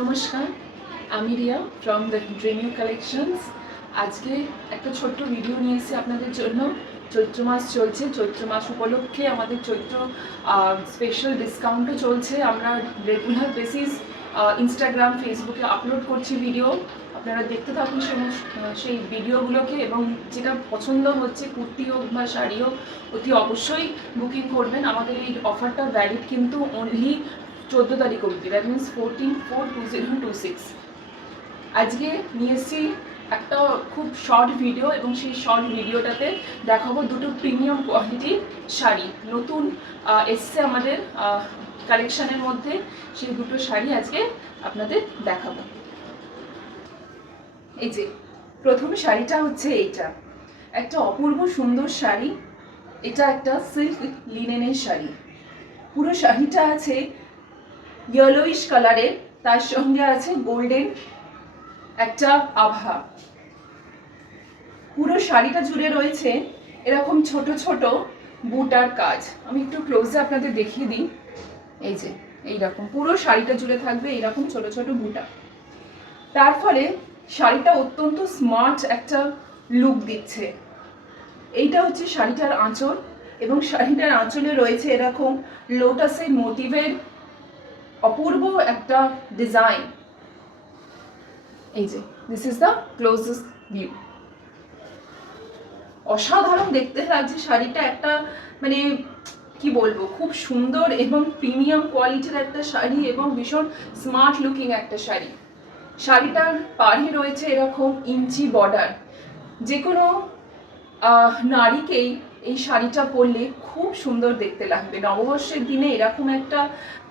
নমস্কার, আমি Riya from the ড্রিমিউ collections. আজকে একটা ছোট্ট ভিডিও নিয়ে এসেছি আপনাদের জন্য। চৈত্র মাস চলছে, চৈত্র মাস উপলক্ষে আমাদের চৈত্র স্পেশাল ডিসকাউন্টও চলছে। আমরা রেগুলার বেসিস ইনস্টাগ্রাম, ফেসবুকে আপলোড করছি ভিডিও। আপনারা দেখতে থাকুন সেই ভিডিওগুলোকে, এবং যেটা পছন্দ হচ্ছে, কুর্তি হোক বা শাড়ি হোক, অতি অবশ্যই বুকিং করবেন। আমাদের এই অফারটা ভ্যালিড কিন্তু অনলি 14 তারিখ অবধি, দ্যাট মিনস 14/4/2026। আজকে নিয়ে এসেছি একটা খুব শর্ট ভিডিও, এবং সেই শর্ট ভিডিওটাতে দেখাবো দুটো প্রিমিয়াম কোয়ালিটির শাড়ি নতুন এসছে আমাদের কালেকশনের মধ্যে। সেই দুটো শাড়ি আজকে আপনাদের দেখাবো। এই যে প্রথম শাড়িটা হচ্ছে এইটা, একটা অপূর্ব সুন্দর শাড়ি। এটা একটা সিল্ক লিনেনের শাড়ি। পুরো শাড়িটা আছে ইয়েলোইশ কালারের, তার সঙ্গে আছে গোল্ডেন একটা আভা। পুরো শাড়িটা জুড়ে রয়েছে এরকম ছোট ছোট বুটার কাজ। আমি একটু ক্লোজে আপনাদের দেখিয়ে দিই। এই যে এইরকম পুরো শাড়িটা জুড়ে থাকবে এইরকম ছোট ছোট বুটা। তার ফলে শাড়িটা অত্যন্ত স্মার্ট একটা লুক দিচ্ছে। এইটা হচ্ছে শাড়িটার আঁচল, এবং শাড়িটার আঁচলে রয়েছে এরকম লোটাসের মোটিভের অপূর্ব একটা ডিজাইন। এই যে this is the closest view. অসাধারণ দেখতে লাগছে শাড়িটা, একটা মানে কি বলবো, খুব সুন্দর এবং প্রিমিয়াম কোয়ালিটির একটা শাড়ি, এবং ভীষণ স্মার্ট লুকিং একটা শাড়ি। শাড়িটার পাড়ে রয়েছে এরকম ইঞ্চি বর্ডার। যে কোনো নারীকেই এই শাড়িটা পরলে খুব সুন্দর দেখতে লাগবে। নববর্ষের দিনে এরকম একটা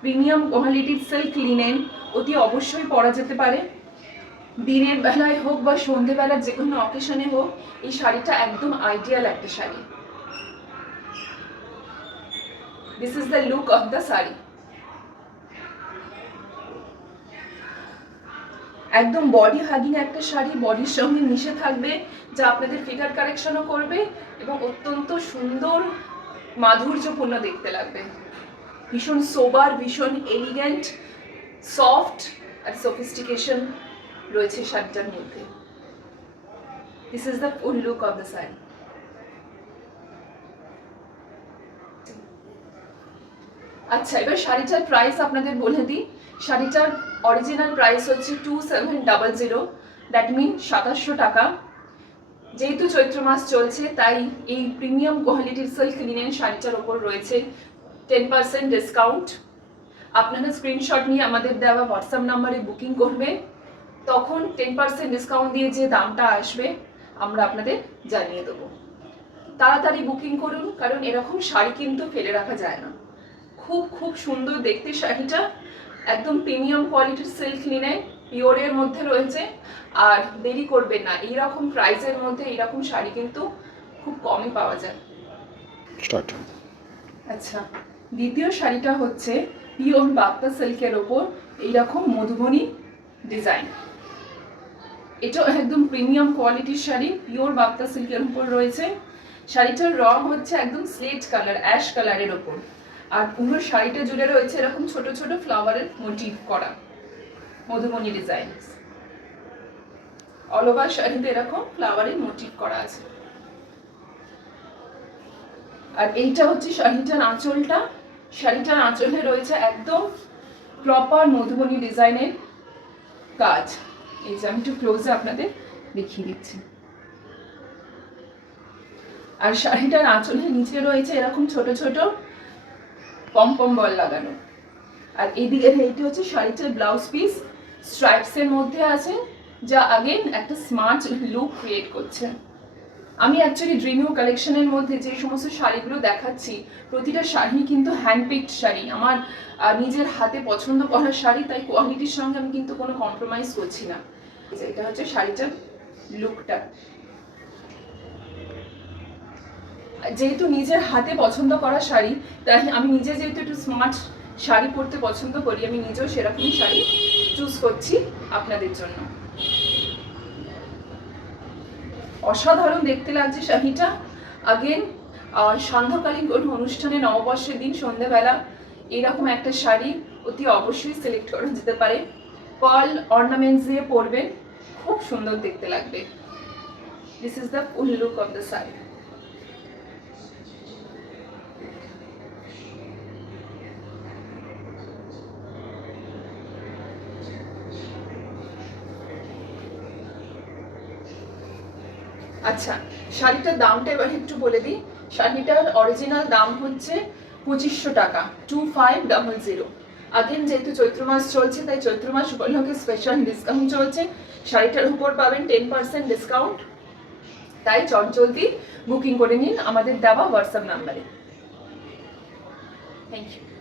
প্রিমিয়াম কোয়ালিটির সিল্ক লিনেন অতি অবশ্যই পরা যেতে পারে। দিনের বেলায় হোক বা সন্ধ্যেবেলা, যে কোনো অকেশনে হোক, এই শাড়িটা একদম আইডিয়াল একটা sari. This is the look of the sari. একদম বডি হাগিং একটা শাড়ি, বডির সঙ্গে মিশে থাকবে, যা আপনাদের ফিগার কারেকশনও করবে এবং অত্যন্ত সুন্দর মাধুর্যপূর্ণ দেখতে লাগবে। ভীষণ সোবার, ভীষণ এলিগেন্ট, সফট আর সফিস্টিকেশন রয়েছে শাড়িটার মধ্যে। This is the full look of the sari. আচ্ছা, এবার শাড়িটার প্রাইস আপনাদের বলে দিই। শাড়িটার অরিজিনাল প্রাইস হচ্ছে 2700, দ্যাট মিন 2700 টাকা। যেহেতু চৈত্র মাস চলছে, তাই এই প্রিমিয়াম কোয়ালিটির সিল্ক লিনেন শাড়িটার ওপর রয়েছে 10% ডিসকাউন্ট। আপনারা স্ক্রিনশট নিয়ে আমাদের দেওয়া হোয়াটসঅ্যাপ নাম্বারে বুকিং করবেন, তখন 10% ডিসকাউন্ট দিয়ে যে দামটা আসবে আমরা আপনাদের জানিয়ে দেবো। তাড়াতাড়ি বুকিং করুন, কারণ এরকম শাড়ি কিন্তু ফেলে রাখা যায় না। খুব খুব সুন্দর দেখতে শাড়িটা, একদম প্রিমিয়াম কোয়ালিটির সিল্ক লিনেন, পিওরের মধ্যে রয়েছে। আর দেরি করবেন না, এইরকম প্রাইসের মধ্যে এইরকম শাড়ি কিন্তু খুব কমই পাওয়া যায়। আচ্ছা, দ্বিতীয় শাড়িটা হচ্ছে পিওর বাপ্তা সিল্কের ওপর এইরকম মধুবনী ডিজাইন। এটা একদম প্রিমিয়াম কোয়ালিটির শাড়ি, পিওর বাপ্তা সিল্কের উপর রয়েছে। শাড়িটার রং হচ্ছে একদম স্লেট কালার, অ্যাশ কালারের ওপর। আর পুরো শাড়িটা জুড়ে রয়েছে এরকম ছোট ছোট ফ্লাওয়ারের মোটিভ করা মধুবনী ডিজাইন। অল ওভার শাড়িতে এরকম ফ্লাওয়ারের মোটিভ করা আছে। আর এইটা হচ্ছে শাড়িটার আঁচলটা। শাড়িটার আঁচলে রয়েছে একদম প্রপার মধুবনী ডিজাইনের কাজ। এই যে আমি একটু ক্লোজে আপনাদের দেখিয়ে দিচ্ছি। আর শাড়িটার আঁচলের নিচে রয়েছে এরকম ছোট ছোট পম বল লাগানো। আর এইদিকে এইটি হচ্ছে শাড়িটার ব্লাউজ পিস, স্ট্রাইপসের মধ্যে আছে, যা আগেন একটা স্মার্ট লুক ক্রিয়েট করছে। আমি অ্যাকচুয়ালি ড্রিমিউ কালেকশনের মধ্যে যে সমস্ত শাড়িগুলো দেখাচ্ছি, প্রতিটা শাড়ি কিন্তু হ্যান্ডপিকড শাড়ি, আমার নিজের হাতে পছন্দ করা শাড়ি, তাই কোয়ালিটির সঙ্গে আমি কিন্তু কোনো কম্প্রোমাইজ করছি না। এটা হচ্ছে শাড়িটার লুকটা। যেহেতু নিজের হাতে পছন্দ করা শাড়ি, তাই আমি নিজে যেহেতু একটু স্মার্ট শাড়ি পরতে পছন্দ করি, আমি নিজেও সেরকমই শাড়ি চুজ করছি আপনাদের জন্য। অসাধারণ দেখতে লাগছে শাড়িটা। আগেন সান্ধ্যকালীন কোনো অনুষ্ঠানে, নববর্ষের দিন সন্ধ্যেবেলা এরকম একটা শাড়ি অতি অবশ্যই সিলেক্ট করা যেতে পারে। পার্ল অর্নামেন্টস দিয়ে পরবেন, খুব সুন্দর দেখতে লাগবে। This is the full look of the sari. আচ্ছা, শাড়িটার দামটা এবার একটু বলে দিই। শাড়িটার অরিজিনাল দাম হচ্ছে 2500 টাকা, 2500। আগেন যেহেতু চৈত্র মাস চলছে, তাই চৈত্র মাস উপলক্ষে স্পেশাল ডিসকাউন্ট চলছে। শাড়িটার উপর পাবেন 10% ডিসকাউন্ট। তাই চটজলদি বুকিং করে নিন আমাদের দেওয়া হোয়াটসঅ্যাপ নাম্বারে। Thank you.